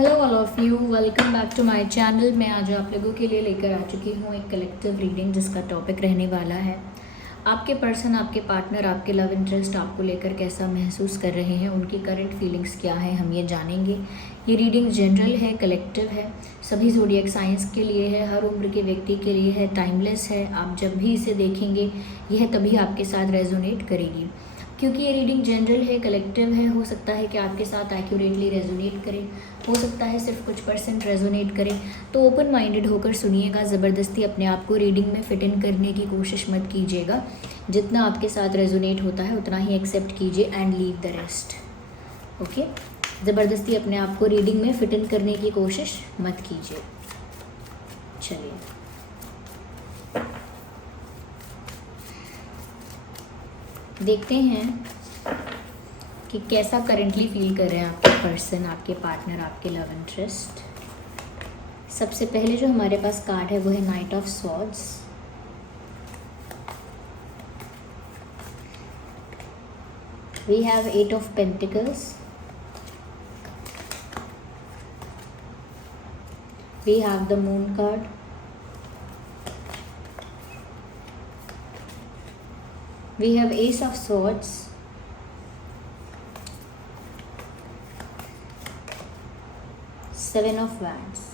Hello all of you, welcome back to my channel. मैं आज आप लोगों के लिए लेकर आ चुकी हूँ एक कलेक्टिव रीडिंग जिसका टॉपिक रहने वाला है आपके पर्सन, आपके पार्टनर, आपके लव इंटरेस्ट आपको लेकर कैसा महसूस कर रहे हैं, उनकी करंट फीलिंग्स क्या है, हम ये जानेंगे। ये रीडिंग जनरल है, कलेक्टिव है, सभी ज़ोडिएक साइंस के लिए है, हर उम्र के व्यक्ति के लिए है, टाइमलेस है। आप जब भी इसे देखेंगे यह तभी आपके साथ रेजोनेट करेगी। क्योंकि ये रीडिंग जनरल है, कलेक्टिव है, हो सकता है कि आपके साथ एक्यूरेटली रेजोनेट करे, हो सकता है सिर्फ कुछ % रेजोनेट करे। तो ओपन माइंडेड होकर सुनिएगा, ज़बरदस्ती अपने आप को रीडिंग में फिट इन करने की कोशिश मत कीजिएगा। जितना आपके साथ रेजोनेट होता है उतना ही एक्सेप्ट कीजिए and leave the rest. Okay, ज़बरदस्ती अपने आप को रीडिंग में फिट इन करने की कोशिश मत कीजिए। चलिए, देखते हैं कि कैसा करंटली फील कर रहे हैं आपके पर्सन, आपके पार्टनर, आपके लव इंटरेस्ट। सबसे पहले जो हमारे पास कार्ड है वो है knight of swords. We have 8 of pentacles, we have the moon card, we have ace of swords, seven of wands.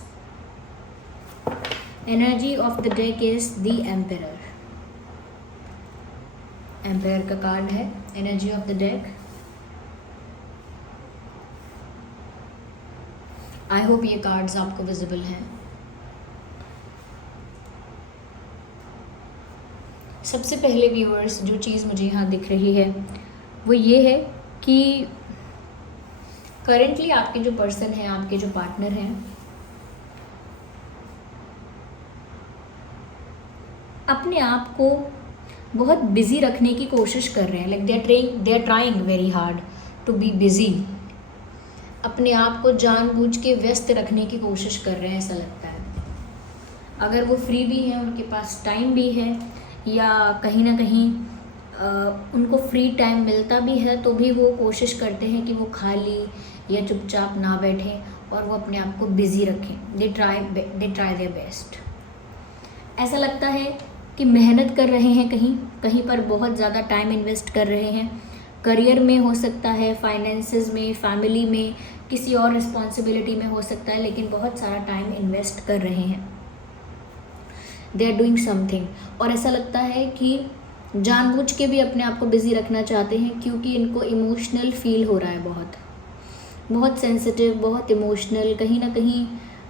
Energy of the deck is the emperor. emperor का card है energy of the deck. I hope ये cards आपको visible हैं। सबसे पहले viewers, जो चीज़ मुझे यहाँ दिख रही है वो ये है कि करेंटली आपके जो पर्सन हैं, आपके जो पार्टनर हैं, अपने आप को बहुत बिजी रखने की कोशिश कर रहे हैं। Like they are trying very hard to be busy. अपने आप को जानबूझ के व्यस्त रखने की कोशिश कर रहे हैं, ऐसा लगता है। अगर वो फ्री भी हैं, उनके पास टाइम भी है, या कहीं ना कहीं उनको फ्री टाइम मिलता भी है, तो भी वो कोशिश करते हैं कि वो खाली या चुपचाप ना बैठें और वो अपने आप को बिज़ी रखें। They try their best. ऐसा लगता है कि मेहनत कर रहे हैं, कहीं पर बहुत ज़्यादा टाइम इन्वेस्ट कर रहे हैं। करियर में हो सकता है, फाइनेंसेस में, फैमिली में, किसी और रिस्पॉन्सिबिलिटी में हो सकता है, लेकिन बहुत सारा टाइम इन्वेस्ट कर रहे हैं। They are doing something. और ऐसा लगता है कि जानबूझ के भी अपने आप को बिज़ी रखना चाहते हैं, क्योंकि इनको इमोशनल फील हो रहा है, बहुत सेंसिटिव, बहुत इमोशनल, कहीं ना कहीं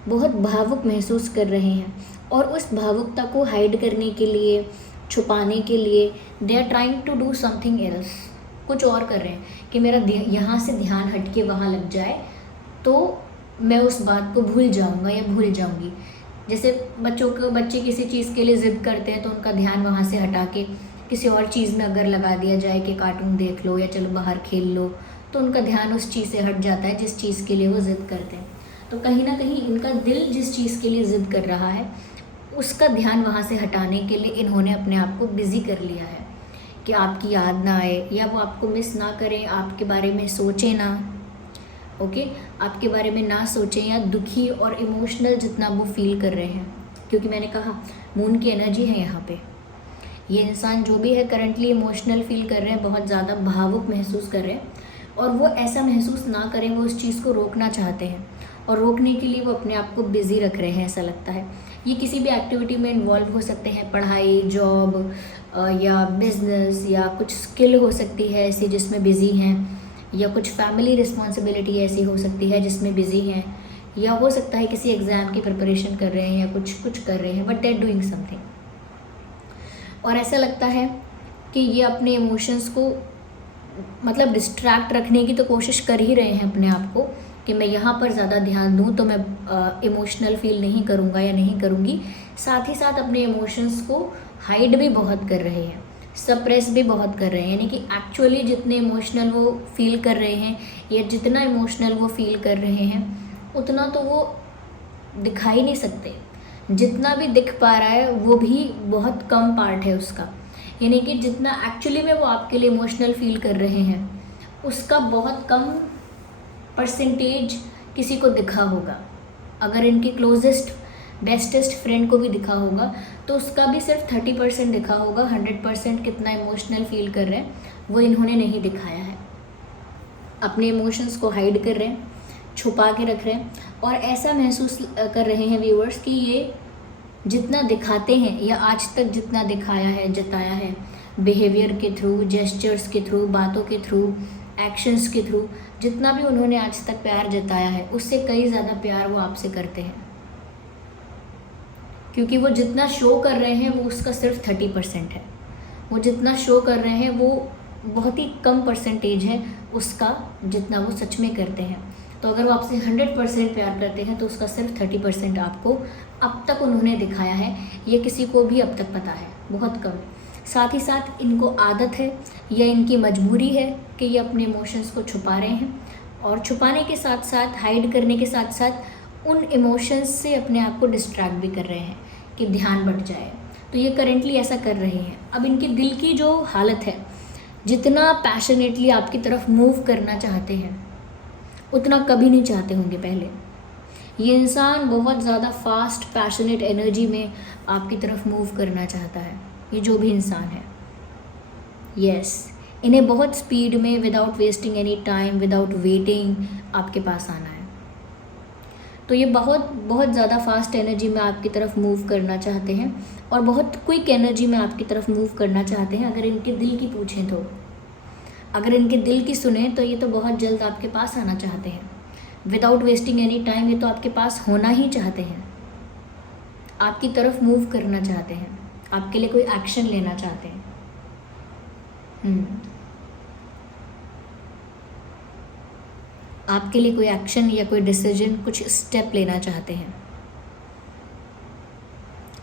बहुत भावुक महसूस कर रहे हैं। और उस भावुकता को हाइड करने के लिए, छुपाने के लिए they are trying to do something else. कुछ और कर रहे हैं कि मेरा यहाँ से ध्यान हट के वहाँ लग जाए तो मैं उस बात को भूल जाऊँगा या भूल जाऊँगी। जैसे बच्चे किसी चीज़ के लिए ज़िद करते हैं तो उनका ध्यान वहाँ से हटा के किसी और चीज़ में अगर लगा दिया जाए कि कार्टून देख लो या चलो बाहर खेल लो, तो उनका ध्यान उस चीज़ से हट जाता है जिस चीज़ के लिए वो ज़िद करते हैं। तो कहीं ना कहीं इनका दिल जिस चीज़ के लिए ज़िद कर रहा है उसका ध्यान वहाँ से हटाने के लिए इन्होंने अपने आप को बिज़ी कर लिया है कि आपकी याद ना आए या वो आपको मिस ना करें, आपके बारे में सोचें ना। ओके, आपके बारे में ना सोचें, या दुखी और इमोशनल जितना वो फील कर रहे हैं। क्योंकि मैंने कहा मून की एनर्जी है यहाँ पे। ये इंसान जो भी है करंटली इमोशनल फील कर रहे हैं, बहुत ज़्यादा भावुक महसूस कर रहे हैं, और वो ऐसा महसूस ना करें, वो उस चीज़ को रोकना चाहते हैं, और रोकने के लिए वो अपने आप को बिज़ी रख रहे हैं, ऐसा लगता है। ये किसी भी एक्टिविटी में इन्वॉल्व हो सकते हैं, पढ़ाई, जॉब या बिजनेस, या कुछ स्किल हो सकती है ऐसी जिसमें बिज़ी हैं, या कुछ फैमिली रिस्पॉन्सिबिलिटी ऐसी हो सकती है जिसमें बिज़ी हैं, या हो सकता है किसी एग्ज़ाम की प्रिपरेशन कर रहे हैं या कुछ कर रहे हैं, but they are doing something. और ऐसा लगता है कि ये अपने इमोशंस को मतलब डिस्ट्रैक्ट रखने की तो कोशिश कर ही रहे हैं अपने आप को, कि मैं यहाँ पर ज़्यादा ध्यान दूँ तो मैं इमोशनल फील नहीं करूँगा या नहीं करूँगी। साथ ही साथ अपने इमोशंस को हाइड भी बहुत कर रहे हैं, सप्रेस भी बहुत कर रहे हैं। यानी कि एक्चुअली जितने इमोशनल वो फील कर रहे हैं या जितना इमोशनल वो फील कर रहे हैं उतना तो वो दिखा ही नहीं सकते। जितना भी दिख पा रहा है वो भी बहुत कम पार्ट है उसका। यानी कि जितना एक्चुअली में वो आपके लिए इमोशनल फील कर रहे हैं उसका बहुत कम परसेंटेज किसी को दिखा होगा, अगर इनके क्लोजेस्ट बेस्टेस्ट फ्रेंड को भी दिखा होगा तो उसका भी सिर्फ 30% दिखा होगा। 100% कितना इमोशनल फील कर रहे हैं वो इन्होंने नहीं दिखाया है। अपने इमोशंस को हाइड कर रहे हैं, छुपा के रख रहे हैं और ऐसा महसूस कर रहे हैं व्यूअर्स कि ये जितना दिखाते हैं या आज तक जितना दिखाया है, जताया है, बिहेवियर के थ्रू, जेस्चर्स के थ्रू, बातों के थ्रू, एक्शंस के थ्रू, जितना भी उन्होंने आज तक प्यार जताया है उससे कई ज़्यादा प्यार वो आपसे करते हैं। क्योंकि वो जितना शो कर रहे हैं वो उसका सिर्फ 30% है। वो जितना शो कर रहे हैं वो बहुत ही कम परसेंटेज है उसका जितना वो सच में करते हैं। तो अगर वो आपसे 100% प्यार करते हैं तो उसका सिर्फ 30% आपको अब तक उन्होंने दिखाया है। ये किसी को भी अब तक पता है, बहुत कम। साथ ही साथ इनको आदत है या इनकी मजबूरी है कि ये अपने इमोशंस को छुपा रहे हैं और छुपाने के साथ साथ, हाइड करने के साथ साथ उन इमोशंस से अपने आप को डिस्ट्रैक्ट भी कर रहे हैं कि ध्यान बढ़ जाए। तो ये करेंटली ऐसा कर रहे हैं। अब इनके दिल की जो हालत है, जितना पैशनेटली आपकी तरफ मूव करना चाहते हैं उतना कभी नहीं चाहते होंगे पहले। ये इंसान बहुत ज़्यादा फास्ट पैशनेट एनर्जी में आपकी तरफ मूव करना चाहता है, ये जो भी इंसान है। यस, इन्हें बहुत स्पीड में, without wasting any time, without waiting आपके पास आना है। तो ये बहुत बहुत ज़्यादा फास्ट एनर्जी में आपकी तरफ मूव करना चाहते हैं और बहुत क्विक एनर्जी में आपकी तरफ मूव करना चाहते हैं। अगर इनके दिल की पूछें तो, अगर इनके दिल की सुने तो ये तो बहुत जल्द आपके पास आना चाहते हैं, विदाउट वेस्टिंग एनी टाइम। ये तो आपके पास होना ही चाहते हैं, आपकी तरफ मूव करना चाहते हैं, आपके लिए कोई एक्शन लेना चाहते हैं। आपके लिए कोई एक्शन या कोई डिसीजन, कुछ स्टेप लेना चाहते हैं।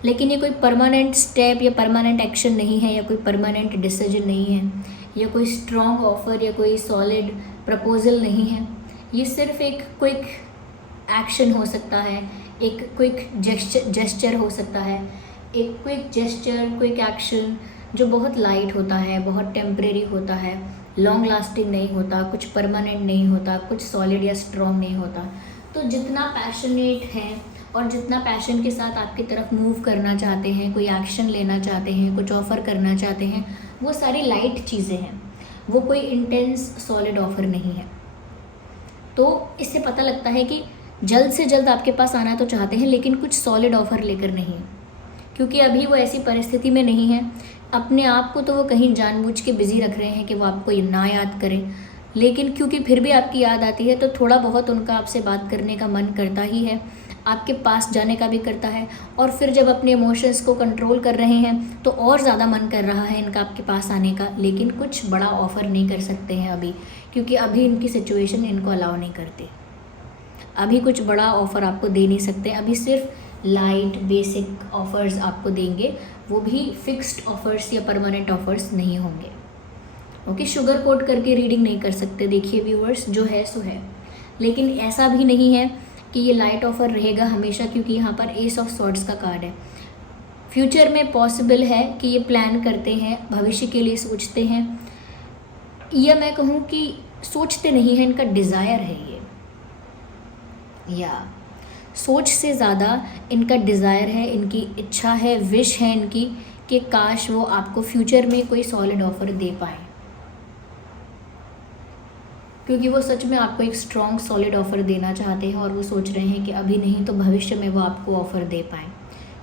लेकिन ये कोई परमानेंट स्टेप या परमानेंट एक्शन नहीं है या कोई परमानेंट डिसीजन नहीं है या कोई स्ट्रॉन्ग ऑफर या कोई सॉलिड प्रपोजल नहीं है। ये सिर्फ एक क्विक एक्शन हो सकता है, एक क्विक जेस्चर हो सकता है, एक क्विक जेस्चर, क्विक एक्शन जो बहुत लाइट होता है, बहुत टेम्परेरी होता है, लॉन्ग लास्टिंग नहीं होता, कुछ परमानेंट नहीं होता, कुछ सॉलिड या स्ट्रॉन्ग नहीं होता। तो जितना पैशनेट है और जितना पैशन के साथ आपकी तरफ मूव करना चाहते हैं, कोई एक्शन लेना चाहते हैं, कुछ ऑफ़र करना चाहते हैं, वो सारी लाइट चीज़ें हैं, वो कोई इंटेंस सॉलिड ऑफ़र नहीं है। तो इससे पता लगता है कि जल्द से जल्द आपके पास आना तो चाहते हैं लेकिन कुछ सॉलिड ऑफ़र लेकर नहीं, क्योंकि अभी वो ऐसी परिस्थिति में नहीं है। अपने आप को तो वो कहीं जानबूझ के बिज़ी रख रहे हैं कि वो आपको ना याद करें, लेकिन क्योंकि फिर भी आपकी याद आती है तो थोड़ा बहुत उनका आपसे बात करने का मन करता ही है, आपके पास जाने का भी करता है। और फिर जब अपने इमोशंस को कंट्रोल कर रहे हैं तो और ज़्यादा मन कर रहा है इनका आपके पास आने का, लेकिन कुछ बड़ा ऑफ़र नहीं कर सकते हैं अभी, क्योंकि अभी इनकी सिचुएशन इनको अलाउ नहीं करती। अभी कुछ बड़ा ऑफ़र आपको दे नहीं सकते, अभी सिर्फ लाइट बेसिक ऑफ़र्स आपको देंगे, वो भी फिक्स्ड ऑफ़र्स या परमानेंट ऑफ़र्स नहीं होंगे। ओके, शुगर कोट करके रीडिंग नहीं कर सकते। देखिए व्यूअर्स, जो है सो है, लेकिन ऐसा भी नहीं है कि ये लाइट ऑफ़र रहेगा हमेशा, क्योंकि यहाँ पर एस ऑफ सॉर्ड्स का कार्ड है। फ्यूचर में पॉसिबल है कि ये प्लान करते हैं, भविष्य के लिए सोचते हैं, या मैं कहूँ कि सोचते नहीं हैं, इनका डिज़ायर है ये, या सोच से ज़्यादा इनका डिज़ायर है, इनकी इच्छा है, विश है इनकी कि काश वो आपको फ्यूचर में कोई सॉलिड ऑफ़र दे पाए, क्योंकि वो सच में आपको एक स्ट्रॉन्ग सॉलिड ऑफ़र देना चाहते हैं और वो सोच रहे हैं कि अभी नहीं तो भविष्य में वो आपको ऑफ़र दे पाएँ।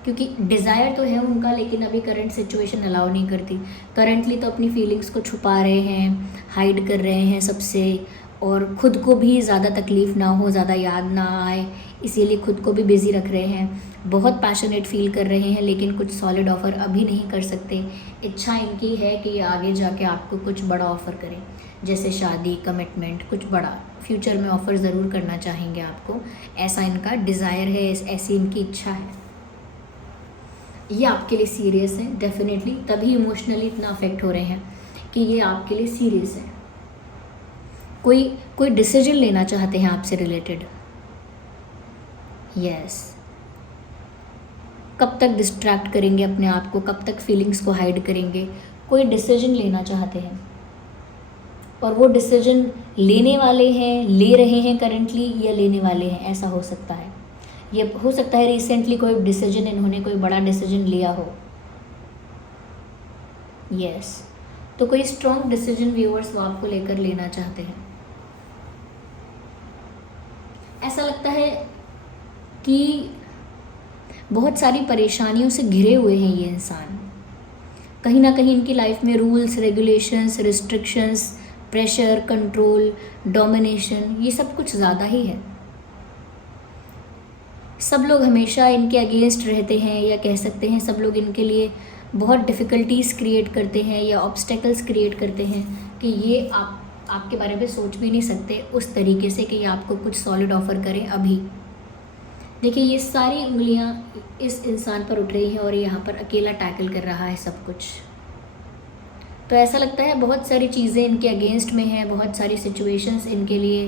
क्योंकि डिज़ायर तो है उनका, लेकिन अभी करंट सिचुएशन अलाउ नहीं करती। करंटली तो अपनी फीलिंग्स को छुपा रहे हैं, हाइड कर रहे हैं सबसे, और ख़ुद को भी ज़्यादा तकलीफ़ ना हो, ज़्यादा याद ना आए, इसीलिए ख़ुद को भी बिज़ी रख रहे हैं। बहुत पैशनेट फील कर रहे हैं लेकिन कुछ सॉलिड ऑफ़र अभी नहीं कर सकते। इच्छा इनकी है कि आगे जाके आपको कुछ बड़ा ऑफ़र करें, जैसे शादी, कमिटमेंट, कुछ बड़ा फ्यूचर में ऑफ़र ज़रूर करना चाहेंगे आपको। ऐसा इनका डिज़ायर है, ऐसी इनकी इच्छा है। ये आपके लिए सीरियस है डेफिनेटली, तभी इमोशनली इतना अफेक्ट हो रहे हैं कि ये आपके लिए सीरियस है। कोई डिसीजन लेना चाहते हैं आपसे रिलेटेड। यस, कब तक डिस्ट्रैक्ट करेंगे अपने आप को, कब तक फीलिंग्स को हाइड करेंगे, कोई डिसीजन लेना चाहते हैं। और वो डिसीजन लेने वाले हैं, ले रहे हैं करंटली, या लेने वाले हैं, ऐसा हो सकता है। ये हो सकता है रिसेंटली कोई डिसीजन, इन्होंने कोई बड़ा डिसीजन लिया हो। यस, तो कोई स्ट्रॉन्ग डिसीजन व्यूअर्स वो आपको लेकर लेना चाहते हैं। ऐसा लगता है कि बहुत सारी परेशानियों से घिरे हुए हैं ये इंसान। कहीं ना कहीं इनकी लाइफ में rules, regulations, restrictions, pressure, control, domination, ये सब कुछ ज़्यादा ही है। सब लोग हमेशा इनके अगेंस्ट रहते हैं, या कह सकते हैं सब लोग इनके लिए बहुत डिफ़िकल्टीज़ क्रिएट करते हैं या ऑब्स्टेकल्स क्रिएट करते हैं कि ये आपके बारे में सोच भी नहीं सकते उस तरीके से कि ये आपको कुछ सॉलिड ऑफ़र करें अभी। देखिए, ये सारी उंगलियां इस इंसान पर उठ रही हैं और ये यहाँ पर अकेला टैकल कर रहा है सब कुछ। तो ऐसा लगता है बहुत सारी चीज़ें इनके अगेंस्ट में हैं, बहुत सारी सिचुएशंस इनके लिए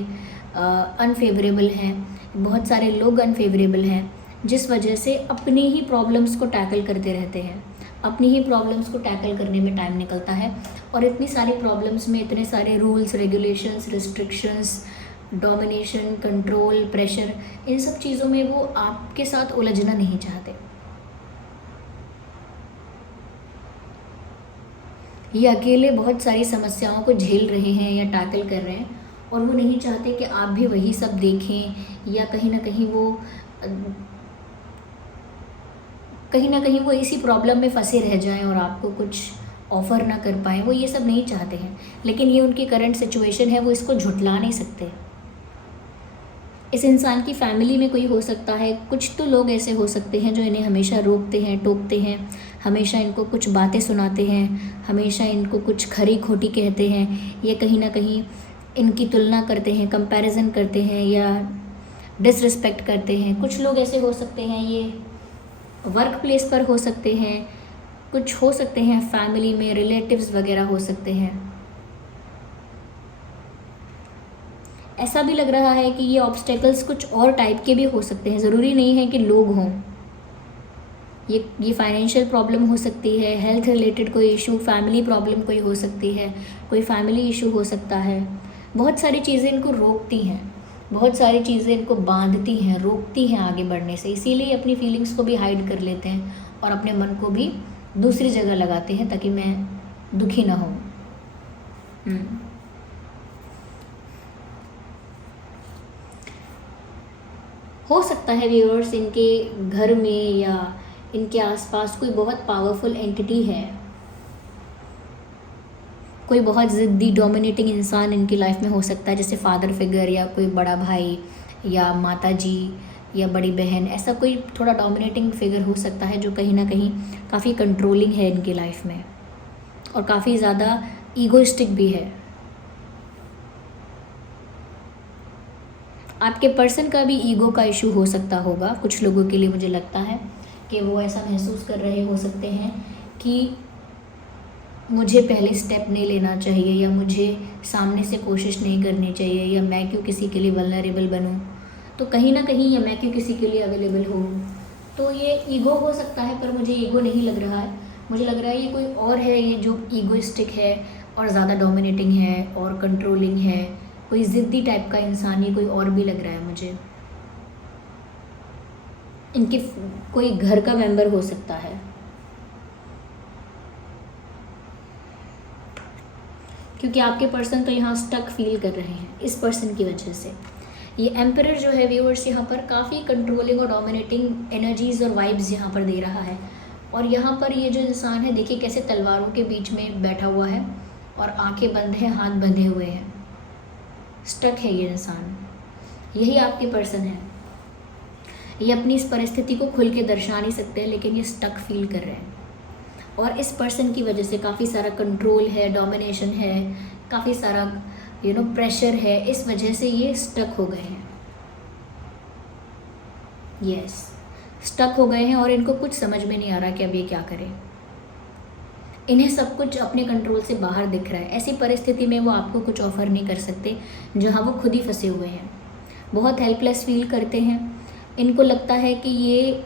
अनफेवरेबल हैं, बहुत सारे लोग अनफेवरेबल हैं, जिस वजह से अपनी ही प्रॉब्लम्स को टैकल करते रहते हैं। अपनी ही प्रॉब्लम्स को टैकल करने में टाइम निकलता है, और इतनी सारी प्रॉब्लम्स में इतने सारे rules, regulations, restrictions, domination, control, pressure, इन सब चीज़ों में वो आपके साथ उलझना नहीं चाहते। ये अकेले बहुत सारी समस्याओं को झेल रहे हैं या टैकल कर रहे हैं, और वो नहीं चाहते कि आप भी वही सब देखें, या कहीं ना कहीं वो इसी प्रॉब्लम में फंसे रह जाएं और आपको कुछ ऑफ़र ना कर पाएँ। वो ये सब नहीं चाहते हैं, लेकिन ये उनकी करंट सिचुएशन है, वो इसको झुठला नहीं सकते। इस इंसान की फैमिली में कोई हो सकता है, कुछ तो लोग ऐसे हो सकते हैं जो इन्हें हमेशा रोकते हैं, टोकते हैं, हमेशा इनको कुछ बातें सुनाते हैं, हमेशा इनको कुछ खरी खोटी कहते हैं, या कहीं ना कहीं इनकी तुलना करते हैं, कंपैरिजन करते हैं, या डिसरिस्पेक्ट करते हैं। कुछ लोग ऐसे हो सकते हैं, ये वर्क प्लेस पर हो सकते हैं, कुछ हो सकते हैं फैमिली में, रिलेटिव्स वगैरह हो सकते हैं। ऐसा भी लग रहा है कि ये ऑब्स्टेकल्स कुछ और टाइप के भी हो सकते हैं, ज़रूरी नहीं है कि लोग हों। ये फाइनेंशियल प्रॉब्लम हो सकती है, हेल्थ रिलेटेड कोई इशू, फैमिली प्रॉब्लम कोई हो सकती है, कोई फैमिली इशू हो सकता है। बहुत सारी चीज़ें इनको रोकती हैं, बहुत सारी चीज़ें इनको बांधती हैं, रोकती हैं आगे बढ़ने से। इसीलिए अपनी फीलिंग्स को भी हाइड कर लेते हैं और अपने मन को भी दूसरी जगह लगाते हैं ताकि मैं दुखी ना हूँ। हो सकता है व्यूअर्स इनके घर में या इनके आसपास कोई बहुत पावरफुल एंटिटी है, कोई बहुत ज़िद्दी डोमिनेटिंग इंसान इनकी लाइफ में हो सकता है, जैसे फादर फिगर या कोई बड़ा भाई या माता जी या बड़ी बहन। ऐसा कोई थोड़ा डोमिनेटिंग फिगर हो सकता है जो कहीं ना कहीं काफ़ी कंट्रोलिंग है इनकी लाइफ में और काफ़ी ज़्यादा ईगोइस्टिक भी है। आपके पर्सन का भी ईगो का इशू हो सकता होगा कुछ लोगों के लिए। मुझे लगता है कि वो ऐसा महसूस कर रहे हो सकते हैं कि मुझे पहले स्टेप नहीं लेना चाहिए, या मुझे सामने से कोशिश नहीं करनी चाहिए, या मैं क्यों किसी के लिए वल्नरेबल बनूं, तो कहीं ना कहीं, या मैं क्यों किसी के लिए अवेलेबल हूँ। तो ये ईगो हो सकता है, पर मुझे ईगो नहीं लग रहा है। मुझे लग रहा है ये कोई और है, ये जो ईगोइस्टिक है और ज़्यादा डोमिनेटिंग है और कंट्रोलिंग है, कोई ज़िद्दी टाइप का इंसान, ये कोई और भी लग रहा है मुझे। इनके कोई घर का मेंबर हो सकता है, क्योंकि आपके पर्सन तो यहाँ स्टक फील कर रहे हैं इस पर्सन की वजह से। ये एम्परर जो है व्यूअर्स यहाँ पर काफ़ी कंट्रोलिंग और डोमिनेटिंग एनर्जीज़ और वाइब्स यहाँ पर दे रहा है। और यहाँ पर ये जो इंसान है, देखिए कैसे तलवारों के बीच में बैठा हुआ है और आंखें बंद हैं, हाथ बंधे हुए हैं, स्टक है ये इंसान। यही आपके पर्सन है। ये अपनी इस परिस्थिति को खुल के दर्शा नहीं सकते, लेकिन ये स्टक फील कर रहे हैं। और इस पर्सन की वजह से काफ़ी सारा कंट्रोल है, डोमिनेशन है, काफ़ी सारा प्रेशर है। इस वजह से ये स्टक हो गए हैं। यस, स्टक हो गए हैं और इनको कुछ समझ में नहीं आ रहा कि अब ये क्या करें। इन्हें सब कुछ अपने कंट्रोल से बाहर दिख रहा है। ऐसी परिस्थिति में वो आपको कुछ ऑफ़र नहीं कर सकते जहाँ वो खुद ही फंसे हुए हैं। बहुत हेल्पलेस फील करते हैं। इनको लगता है कि ये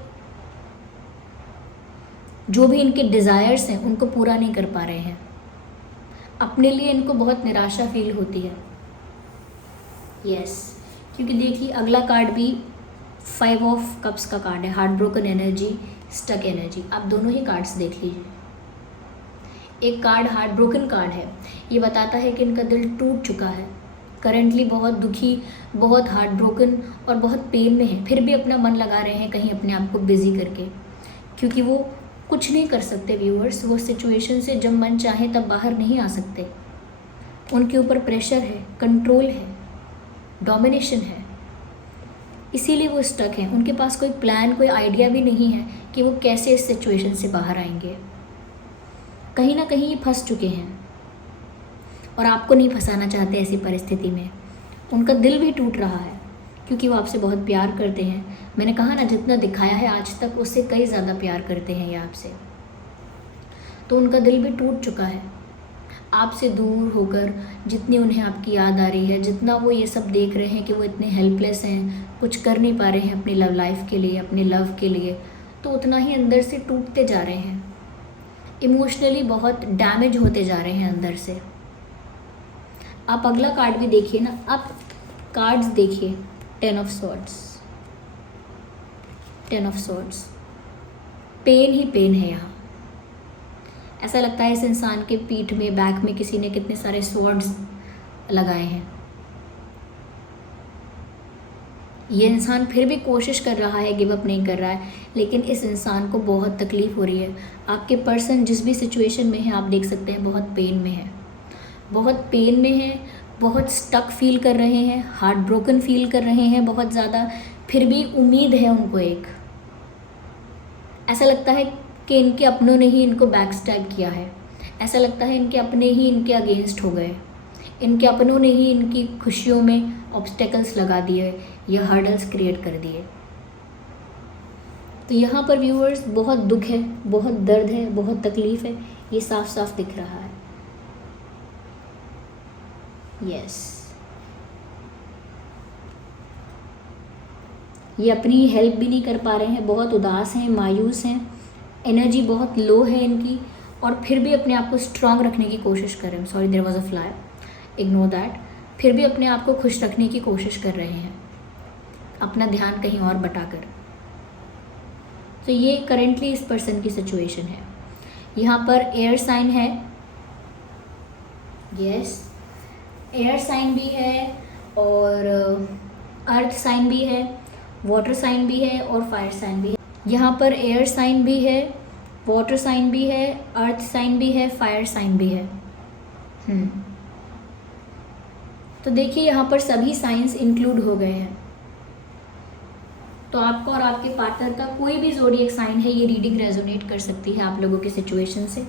जो भी इनके डिज़ायर्स हैं उनको पूरा नहीं कर पा रहे हैं। अपने लिए इनको बहुत निराशा फील होती है। यस, क्योंकि देखिए अगला कार्ड भी 5 ऑफ कप्स का कार्ड है, heart broken energy, stuck energy. आप दोनों ही कार्ड्स देख लीजिए। एक कार्ड हार्ट ब्रोकन कार्ड है, ये बताता है कि इनका दिल टूट चुका है, करंटली बहुत दुखी, बहुत हार्ट ब्रोकन और बहुत पेन में है, फिर भी अपना मन लगा रहे हैं कहीं अपने आप को बिजी करके, क्योंकि वो कुछ नहीं कर सकते व्यूअर्स। वो सिचुएशन से जब मन चाहे तब बाहर नहीं आ सकते। उनके ऊपर प्रेशर है, कंट्रोल है, डोमिनेशन है, इसीलिए वो स्टक हैं। उनके पास कोई प्लान, कोई आइडिया भी नहीं है कि वो कैसे इस सिचुएशन से बाहर आएंगे। कहीं ना कहीं ये फंस चुके हैं और आपको नहीं फंसाना चाहते ऐसी परिस्थिति में। उनका दिल भी टूट रहा है क्योंकि वो आपसे बहुत प्यार करते हैं। मैंने कहा ना, जितना दिखाया है आज तक उससे कई ज़्यादा प्यार करते हैं ये आपसे। तो उनका दिल भी टूट चुका है आपसे दूर होकर। जितनी उन्हें आपकी याद आ रही है, जितना वो ये सब देख रहे हैं कि वो इतने हेल्पलेस हैं, कुछ कर नहीं पा रहे हैं अपनी लव लाइफ के लिए, अपने लव के लिए, तो उतना ही अंदर से टूटते जा रहे हैं, इमोशनली बहुत डैमेज होते जा रहे हैं अंदर से। आप अगला कार्ड भी देखिए ना, आप कार्ड्स देखिए। 10 of swords, 10 of swords, pain ही पेन है यहाँ। ऐसा लगता है इस इंसान के पीठ में, बैक में किसी ने कितने सारे स्वॉर्ड्स लगाए हैं। ये इंसान फिर भी कोशिश कर रहा है, गिव अप नहीं कर रहा है, लेकिन इस इंसान को बहुत तकलीफ़ हो रही है। आपके पर्सन जिस भी सिचुएशन में है, आप देख सकते हैं बहुत पेन में है, बहुत पेन में है, बहुत स्टक फील कर रहे हैं, हार्ट ब्रोकन फील कर रहे हैं बहुत ज़्यादा। फिर भी उम्मीद है उनको एक, ऐसा लगता है कि इनके अपनों ने ही इनको बैक स्टैब किया है। ऐसा लगता है इनके अपने ही इनके अगेंस्ट हो गए, इनके अपनों ने ही इनकी खुशियों में ऑब्स्टेकल्स लगा दिए, ये हर्डल्स क्रिएट कर दिए। तो यहाँ पर व्यूअर्स बहुत दुख है, बहुत दर्द है, बहुत तकलीफ़ है, ये साफ साफ दिख रहा है। यस, ये अपनी हेल्प भी नहीं कर पा रहे हैं, बहुत उदास हैं, मायूस हैं, एनर्जी बहुत लो है इनकी, और फिर भी अपने आप को स्ट्रांग रखने की कोशिश कर रहे हैं। Sorry, there was a fly, ignore that. फिर भी अपने आप को खुश रखने की कोशिश कर रहे हैं, अपना ध्यान कहीं और बटाकर। तो ये करेंटली इस पर्सन की सिचुएशन है। यहाँ पर एयर साइन है, यस, एयर साइन भी है और अर्थ साइन भी है, वाटर साइन भी है और फायर साइन भी है। यहाँ पर एयर साइन भी है, वाटर साइन भी है, अर्थ साइन भी है, फायर साइन भी है। तो देखिए यहाँ पर सभी साइंस इंक्लूड हो गए हैं। तो आपका और आपके पार्टनर का कोई भी ज़ोडिएक साइन है, ये रीडिंग रेजोनेट कर सकती है आप लोगों की सिचुएशन से।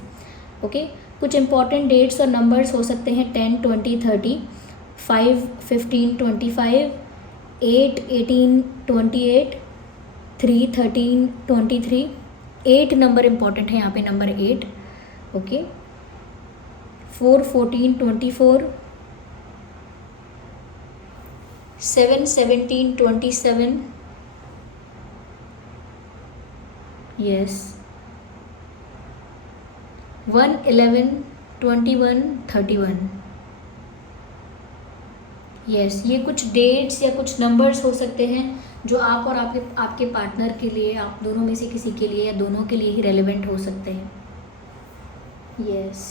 ओके, कुछ इंपॉर्टेंट डेट्स और नंबर्स हो सकते हैं 10, 20, 30, 5, 15, 25, 8, 18, 28, 3, 13, 23। 8 नंबर इंपॉर्टेंट है यहाँ पे, नंबर 8। Okay, 4, 14, 24, 7, 17, 27, yes, 1, 11, 21, 31। यस, ये कुछ डेट्स या कुछ नंबर्स हो सकते हैं जो आप और आपके पार्टनर के लिए, आप दोनों में से किसी के लिए या दोनों के लिए ही रेलेवेंट हो सकते हैं। Yes,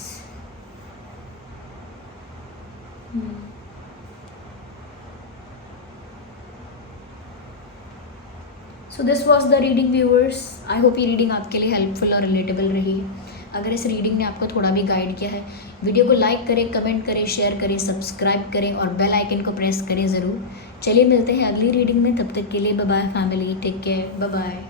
so this was the reading viewers. I hope ये रीडिंग आपके लिए हेल्पफुल और रिलेटेबल रही। अगर इस रीडिंग ने आपको थोड़ा भी गाइड किया है, वीडियो को लाइक करें, कमेंट करें, शेयर करें, सब्सक्राइब करें और बेल आइकन को प्रेस करें ज़रूर। चलिए मिलते हैं अगली रीडिंग में, तब तक के लिए bye bye family, take care, bye bye.